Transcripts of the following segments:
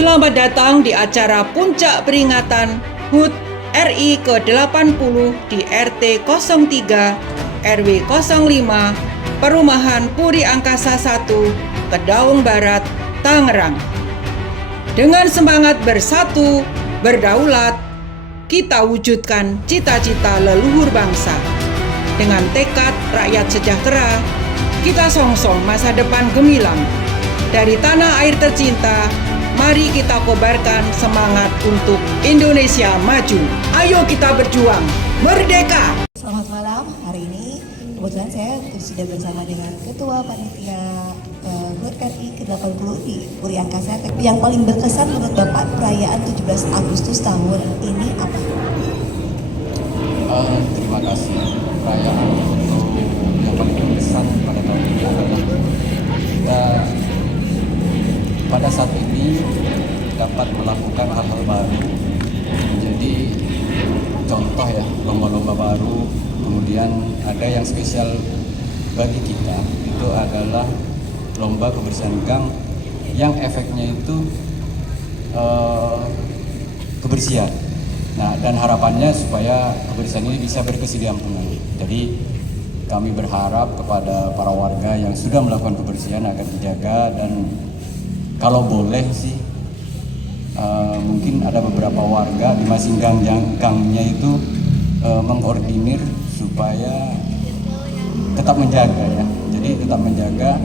Selamat datang di acara puncak peringatan HUT RI ke-80 di RT 03 RW 05 Perumahan Puri Angkasa 1, Kedaung Barat, Tangerang. Dengan semangat bersatu, berdaulat, kita wujudkan cita-cita leluhur bangsa. Dengan tekad rakyat sejahtera, kita songsong masa depan gemilang. Dari tanah air tercinta, mari kita kobarkan semangat untuk Indonesia maju. Ayo kita berjuang, merdeka! Selamat malam, hari ini kebetulan saya sudah bersama dengan Ketua Panitia HUT RI ke-80 di Puri Angkasa. Yang paling berkesan menurut Bapak perayaan 17 Agustus tahun ini apa? Terima kasih. Perayaan untuk yang paling berkesan pada tahun ini adalah kita pada saat ini dapat melakukan hal-hal baru. Jadi contoh ya, lomba-lomba baru. Kemudian ada yang spesial bagi kita, itu adalah lomba kebersihan gang yang efeknya itu kebersihan. Nah, dan harapannya supaya kebersihan ini bisa berkesinambungan. Jadi kami berharap kepada para warga yang sudah melakukan kebersihan agar dijaga, dan kalau boleh sih mungkin ada beberapa warga di masing gangnya itu mengkoordinir supaya tetap menjaga ya. Jadi tetap menjaga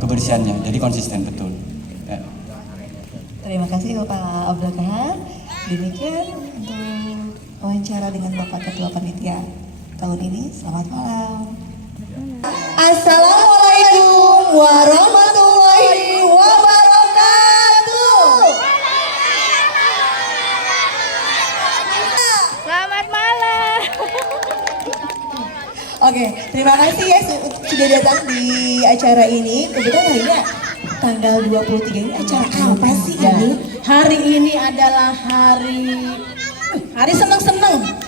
kebersihannya. Jadi konsisten betul. Ya. Terima kasih Bapak Abdul Kahar. Demikian untuk wawancara dengan Bapak Ketua Panitia tahun ini. Selamat malam. Assalamualaikum warahmatullahi wabarakatuh. Selamat malam. Oke, terima kasih ya sudah datang di acara ini. Kebetulan hari ini tanggal 23 ini acara apa sih ini? Hari ini adalah hari senang-senang.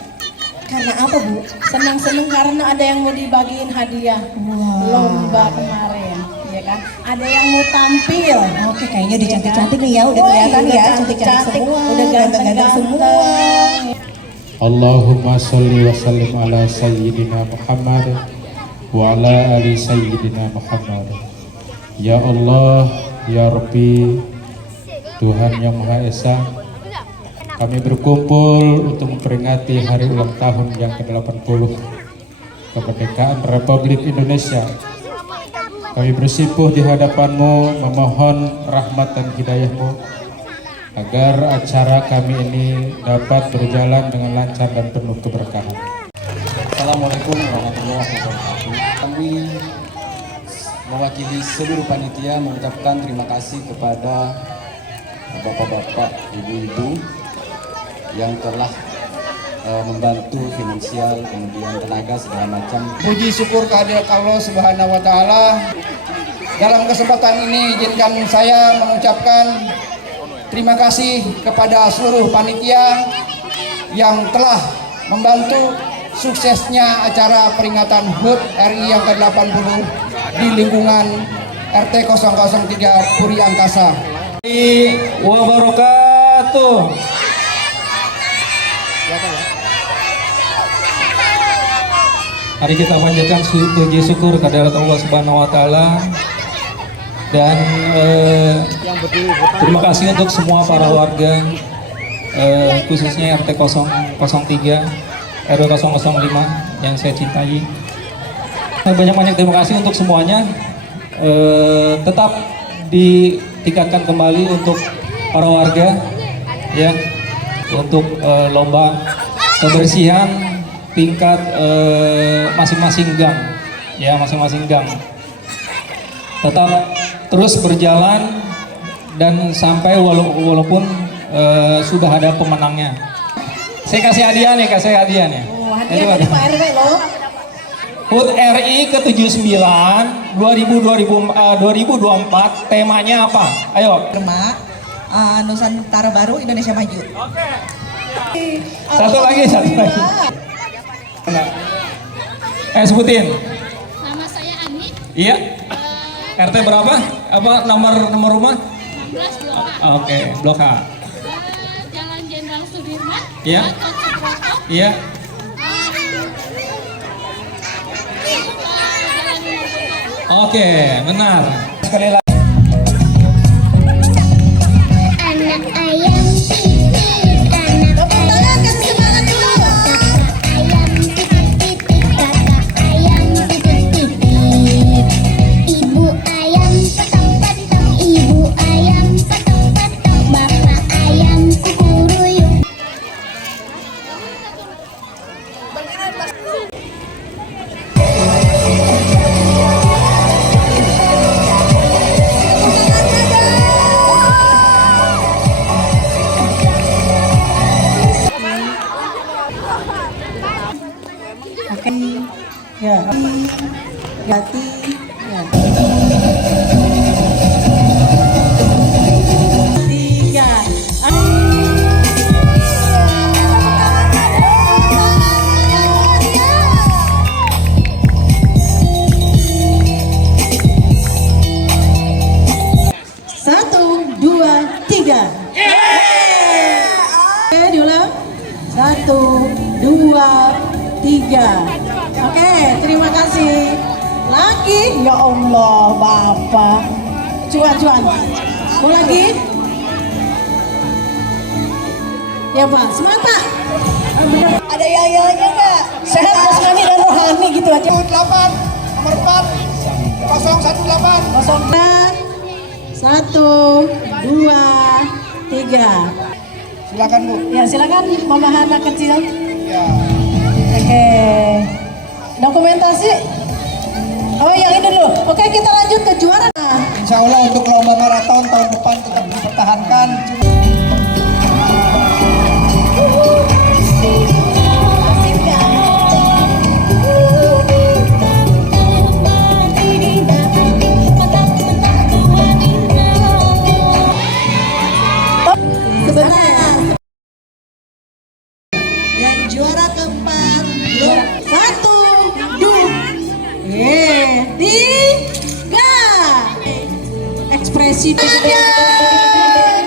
Karena apa, Bu? Senang-senang karena ada yang mau dibagiin hadiah. Wow. Lomba kemarin, ya kan? Ada yang mau tampil. Oke, kayaknya udah cantik-cantik nih ya, udah kelihatan ya, cantik-cantik semua, udah ganteng-ganteng semua. Allahumma sholli wa sallim ala sayyidina Muhammad wa ala ali sayyidina Muhammad. Ya Allah, ya Rabbi, Tuhan yang Maha Esa, kami berkumpul untuk memperingati hari ulang tahun yang ke-80 kemerdekaan Republik Indonesia. Kami bersimpuh di hadapan-Mu, memohon rahmat dan hidayah-Mu agar acara kami ini dapat berjalan dengan lancar dan penuh keberkahan. Assalamualaikum warahmatullahi wabarakatuh. Kami mewakili seluruh panitia mengucapkan terima kasih kepada bapak-bapak, ibu-ibu yang telah membantu finansial, kemudian tenaga segala macam. Puji syukur kehadirat Allah Subhanahu wa taala. Dalam kesempatan ini izinkan saya mengucapkan terima kasih kepada seluruh panitia yang telah membantu suksesnya acara peringatan HUT RI yang ke-80 di lingkungan RT 003 Puri Angkasa. Wabarakatuh. Mari kita panjatkan puji syukur kehadirat Allah Subhanahu wa taala. Dan terima kasih untuk semua para warga, khususnya RT 003 RW 005 yang saya cintai. Banyak-banyak terima kasih untuk semuanya. Tetap ditingkatkan kembali untuk para warga ya, untuk lomba kebersihan tingkat masing-masing gang ya, masing-masing gang. Tetap terus berjalan dan sampai walaupun sudah ada pemenangnya. Saya kasih hadiah nih, Oh, hadiah dari Pak RW loh. HUT RI ke-79 2024 temanya apa? Ayo. Irma, Nusantara Baru, Indonesia Maju. Oke. Satu lagi. Sebutin. Nama saya Ani. Iya. RT berapa? Apa nomor rumah? Nomor 16 Blok A. Oke, Blok A. Jalan Jenderal Sudirman. Iya. Gatot Subroto. Iya. Jalan Minoputo. Oke, benar. Sekali lagi. Anak ayam titik, anak ayam semangat dulu. Ayam titik, kakak ayam titik. Ibu ayam petang-petang, ibu ayam petang-petang, bapak ayam kukuruyuk. Ya. Gati. Ya. 3. Satu, dua, tiga. Oke, diulang. 1, 2, 3. Oke, terima kasih. Lagi, ya Allah, Bapak. Cuan. Mau lagi? Ya, Pak. Semata. Ada yayanya nggak? Sehat jasmani dan rohani gitu aja. 8, nomor 4, 018. 04, 1, 2, 3. Silakan Bu. Ya, silakan Mama Hana kecil. Ya. Oke. Dokumentasi. Oh, yang ini dulu. Oke, kita lanjut ke juara. Insya Allah untuk lomba maraton tahun depan tetap dipertahankan. Sebentar. Yang juara keempat, belum. 1, 2, 3. Ekspresi. Pegel,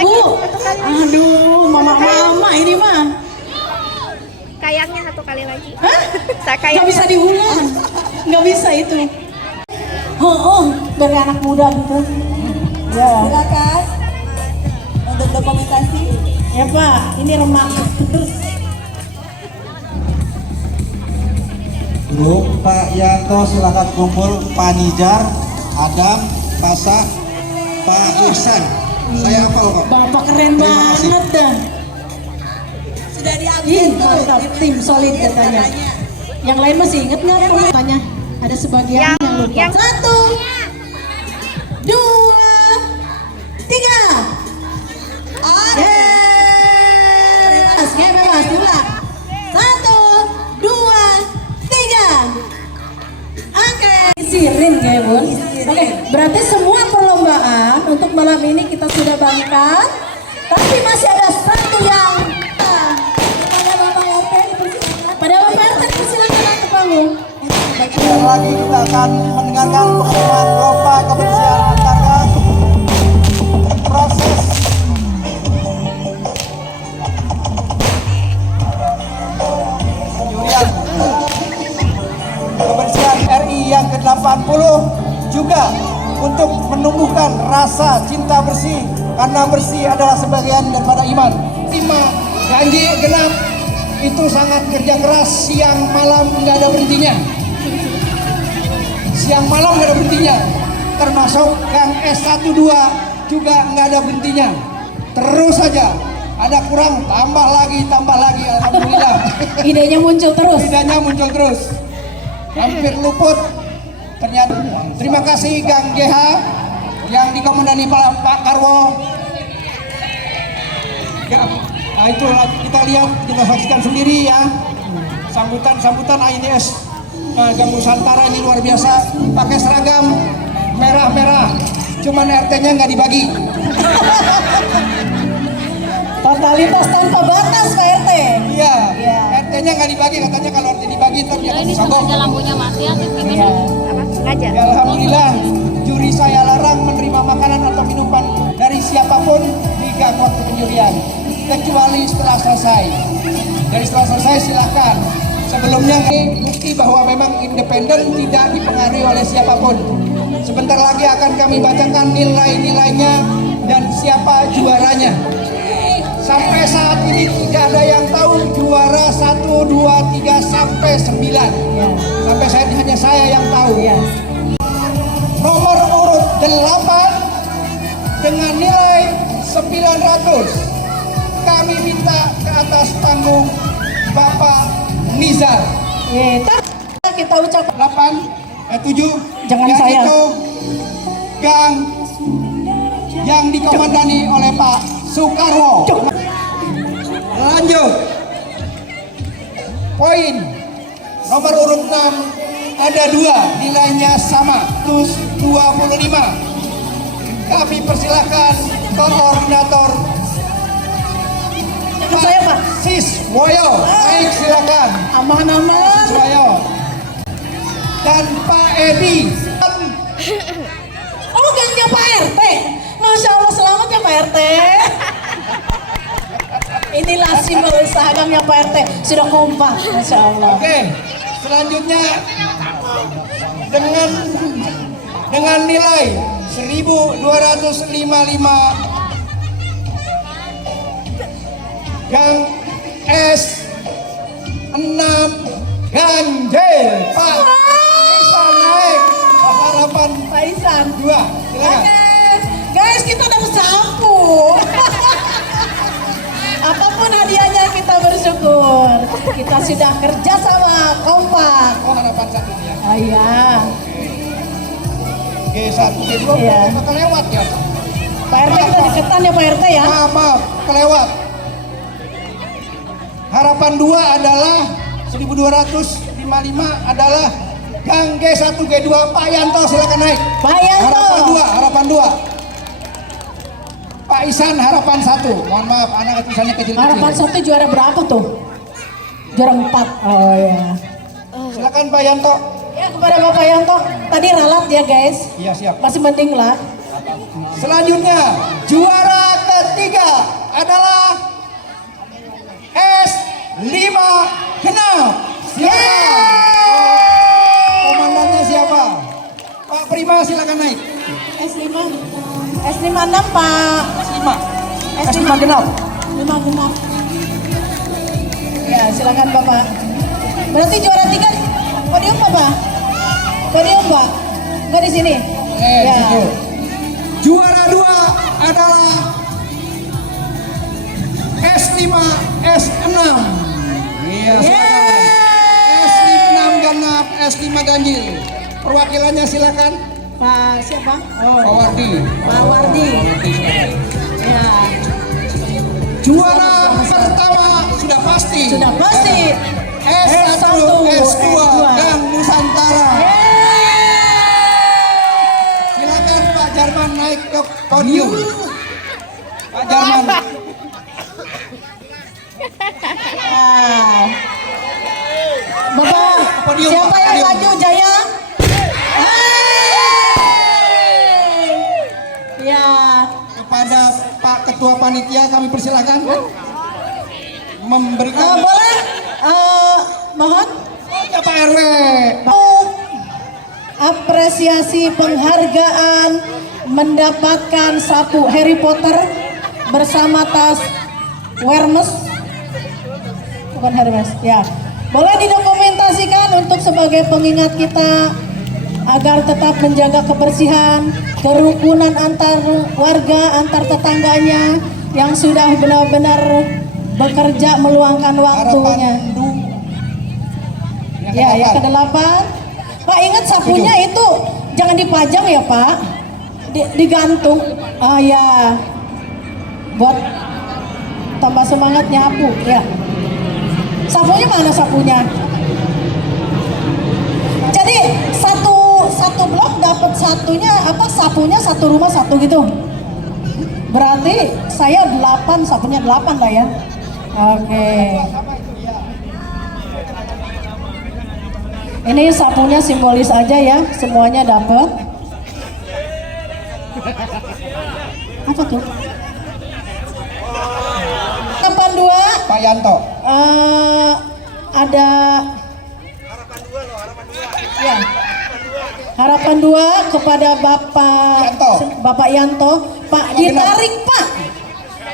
Bu. Aduh, mama ini mah. Kayaknya satu kali lagi. Hah? Saya kayak Nggak bisa diulang. Nggak bisa itu. Dari anak muda gitu. Ya. Silakan untuk dokumentasi. Ya Pak, ini remak. Grup Pak Yanto silakan kumpul. Pak Nijar, Adam, Pasa, Pak Ihsan. Saya hafal kok. Bapak keren banget dah. Sudah diambil Ih, tuh. mantap, tim solid katanya. Yang lain masih inget nggak katanya? Ada sebagian yang lupa. 1, 2, 3. Bebas, diulang. 1, 2, 3. Oke. Sirin kayak Bun. Oke, berarti semua perlombaan untuk malam ini kita sudah bangkat. Tapi masih ada satu yang Pada Bapak RT dipersilakan. pada Bapak RT persilakan naik ke panggung. Sebentar lagi kita akan mendengarkan pengumuman lomba kebersihan antara proses penjurian kebersihan RI yang ke-80 juga untuk menumbuhkan rasa cinta bersih karena bersih adalah sebagian daripada iman. 5 ganjil genap itu sangat kerja keras, siang malam nggak ada berhentinya. Siang malam nggak ada berhentinya, termasuk yang S12 juga nggak ada berhentinya, terus saja. Ada kurang tambah lagi, alhamdulillah. Idenya muncul terus. Idenya muncul terus, hampir luput ternyata. Terima kasih Gang GH yang dikomandani Pak Karwo. Ya, nah itu kita lihat, kita saksikan sendiri ya, sambutan AINS Gang Nusantara ini luar biasa, pakai seragam merah-merah, cuman RT-nya nggak dibagi. Totalitas tanpa batas Pak RT. Iya. Iya. RT-nya nggak dibagi, katanya kalau RT dibagi ntar dia Ini sogok. sengaja lampunya mati atau Iya. gimana? Apa? Sengaja? Ya, alhamdulillah, juri saya larang menerima makanan atau minuman dari siapapun di gang waktu penjurian, kecuali setelah selesai. Dari setelah selesai silakan. Sebelumnya ini bukti bahwa memang independen, tidak dipengaruhi oleh siapapun. Sebentar lagi akan kami bacakan nilai-nilainya dan siapa juaranya. Sampai saat ini tidak ada yang tahu juara 1, 2, 3 sampai 9. Ya. Sampai saat ini hanya saya yang tahu. Ya. Nomor urut 8 dengan nilai 900. Kami minta ke atas panggung Bapak Nizar. Kita ucapkan 7. Jangan saya. Itu gang yang dikomandani oleh Pak Soekarwo. Lanjut. Poin nomor urut 6 ada 2, nilainya sama, 125. Kami persilakan koordinator saya Pak. Siswoyo, naik silakan. Aman-aman. Siswoyo dan Pak Edi. Oh, gangnya Pak RT. Masya Allah, selamat ya Pak RT. Inilah simbol usaha gangnya Pak RT. Sudah kompak, Masya Allah. Oke, selanjutnya dengan nilai 1255 Gang S6 ganjil. Pak bisa naik harapan Pak Isan. 2. Silakan. Oke, guys, kita dapat sampo. Apapun hadiahnya kita bersyukur. Kita sudah kerja sama kompak. Oh, harapan 1 ya. Oh iya. G1 G2 Iya. kelewat ya. Pak RT kita deketan ya Pak RT ya. Maaf, kelewat. Harapan 2 adalah 1255 adalah Gang G1 G2 Pak Yanto, silakan naik. Pak Yanto. Harapan 2. Pak Isan harapan 1. Mohon maaf, anak tulisannya kecil-kecil. Harapan 1 juara berapa tuh? Juara 4. Oh ya. Silakan Pak Yanto. Ya kepada Bapak Yanto. Tadi ralat ya guys. Iya, siap. Masih mending lah. Selanjutnya, juara ketiga adalah S5 genap. Silakan. Komandannya siapa? Pak Prima, silakan naik. S5. S56 Pak. S5 genap. 5 genap. Ya silakan Bapak. Berarti juara 3 podium Bapak. Podium Pak. Enggak di sini. Di situ. Juara 2 adalah S5 S6. Iya, silakan. S6 genap, S5 ganjil. Perwakilannya silakan. Pak siapa? Pak Wardi. Pak Wardi. Ya. Juara pertama sudah pasti. Sudah pasti. S1, S2, Gang Nusantara. Silakan Pak Jarman naik ke podium. Pak Jarman. Ah. Bapak, Podium, siapa Pak, yang podium. maju Jaya? Ya, Kepada Pak Ketua Panitia kami persilakan memberikan. boleh? Mohon Ya Pak RW. apresiasi penghargaan mendapatkan satu Harry Potter bersama tas Hermes. Bukan Hermes, ya. Boleh didokumentasikan untuk sebagai pengingat kita agar tetap menjaga kebersihan, kerukunan antar warga, antar tetangganya yang sudah benar-benar bekerja meluangkan waktunya. Ya, yang ke-8. Pak, ingat sapunya itu jangan dipajang ya Pak, digantung. Ah ya, buat tambah semangat nyapu ya. Sapunya mana sapunya? Jadi satu blok dapat satunya apa sapunya satu rumah satu gitu. Berarti saya 8, sapunya 8 lah ya. Oke. Ini sapunya simbolis aja ya, semuanya dapat. Apa tuh? 82. Pak Yanto. Ada ya. Harapan 2 kepada Bapak Yanto. Pak, ditarik Pak.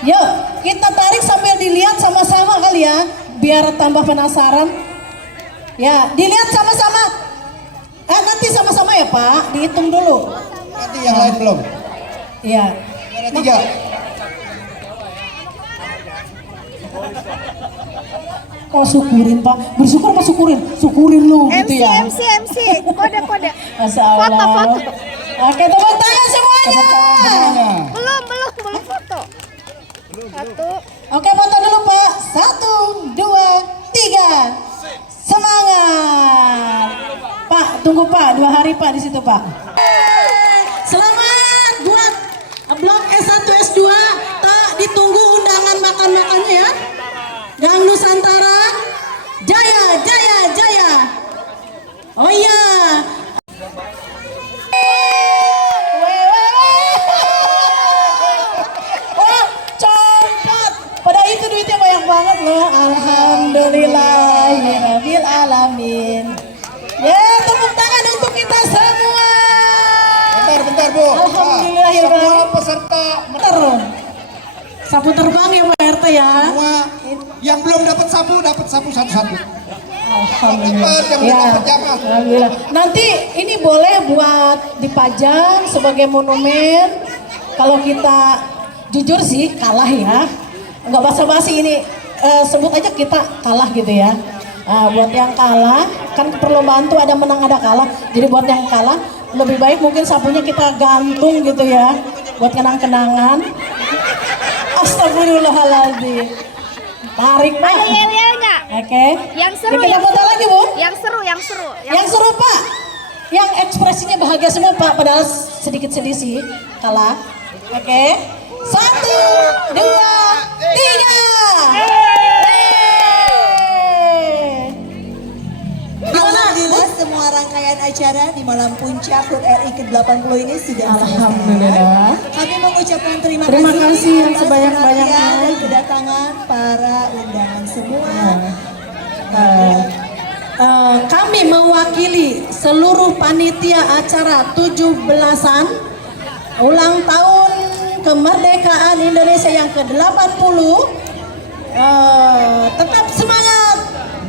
Yuk, kita tarik sambil dilihat sama-sama kali ya, biar tambah penasaran. Ya, dilihat sama-sama. Nanti sama-sama ya Pak, dihitung dulu. Nanti yang lain belum. Iya. Ada 3. Oh syukurin Pak, bersyukur apa syukurin? Syukurin lu gitu ya. MC, kode. Masya Allah. Foto. Oke, tepuk tangan semuanya. Belum foto. 1. Oke, foto dulu Pak. 1, 2, 3. Semangat. Pak, tunggu Pak, 2 hari Pak di situ Pak. Selamat buat blok S1 S2. Tak ditunggu undangan makan-makannya ya. Gang Nusantara. Jaya. Oh iya. Oh, copot. Padahal itu duitnya banyak banget loh. Alhamdulillahirabbil alamin. Ya, tepuk tangan untuk kita semua. Bentar Bu. Alhamdulillahirabbil Semua alamin. peserta Sapu terbang ya Pak RT ya. semua yang belum dapat sapu satu-satu. Alhamdulillah. Cepat, yang belum dapat jangan. Alhamdulillah. Nanti ini boleh buat dipajang sebagai monumen. Kalau kita jujur sih kalah ya. Nggak basa-basi ini, sebut aja kita kalah gitu ya. Buat yang kalah, kan perlombaan tuh ada menang ada kalah. Jadi buat yang kalah, lebih baik mungkin sapunya kita gantung gitu ya. Buat kenang-kenangan. Astagfirullahaladzim. Tarik Pak. Ada yel-yel nggak? Oke. Yang seru, Kita yang foto seru. lagi Bu. Yang seru. Yang seru Pak. Yang ekspresinya bahagia semua Pak. Padahal sedikit sedih sih kalah. Oke. 1, 2, 3. Alhamdulillah semua rangkaian acara di malam puncak HUT RI ke-80 ini sudah selesai. Alhamdulillah. Kami mengucapkan terima kasih yang atas sebanyak-banyaknya. perhatian dan kedatangan para undangan semua. Kami mewakili seluruh panitia acara 17-an ulang tahun kemerdekaan Indonesia yang ke-80. Tetap semangat,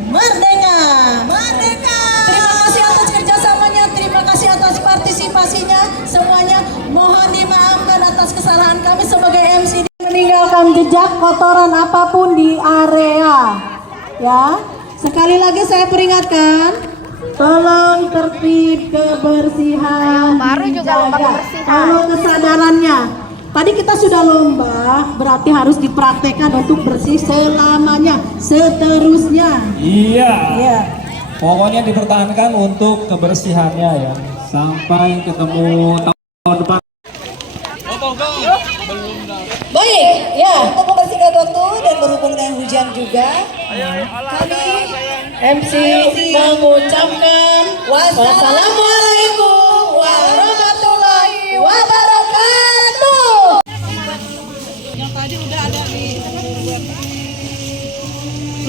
merdeka! Merdeka! Terima kasih atas kerjasamanya, terima kasih atas partisipasinya semuanya. Mohon dimaafkan atas kesalahan kami sebagai MC. Meninggalkan jejak kotoran apapun di area. Ya, sekali lagi saya peringatkan, tolong tertib, kebersihan Baru juga lomba dijaga. kebersihan. Kalau kesadarannya, tadi kita sudah lomba, berarti harus dipraktekkan untuk bersih selamanya, seterusnya. Iya. Ya. Pokoknya dipertahankan untuk kebersihannya ya. Sampai ketemu tahun depan. Baik, ya untuk mempersingkat waktu dan berhubung dengan hujan juga, kami MC mengucapkan wassalamualaikum warahmatullahi wabarakatuh.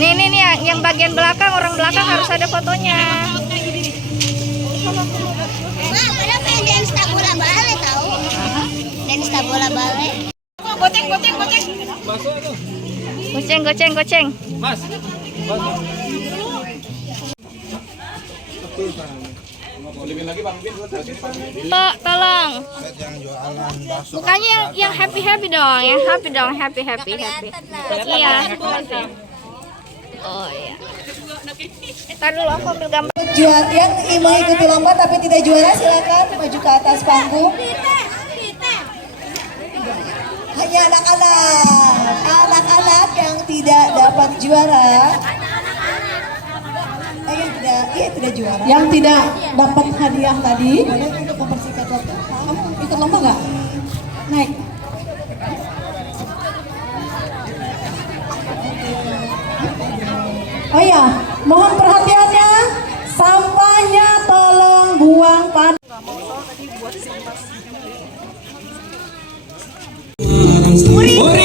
Nih yang bagian belakang, orang belakang harus ada fotonya. Wah, padahal pengen dance tak bola balik tahu. Dance tak bola balik. Goceng. Mas. Pak, tolong. Bukannya yang happy dong, happy. Iya. Oh iya. Ntar dulu aku ambil gambar. juara yang mengikuti lomba tapi tidak juara silakan maju ke atas panggung. Hanya anak-anak yang tidak dapat juara. Yang tidak juara. Yang tidak dapat hadiah tadi. Untuk mempersingkat waktu. Kamu ikut lomba nggak? Naik. Oh ya, mohon perhatiannya, sampahnya tolong buang pada. Uri.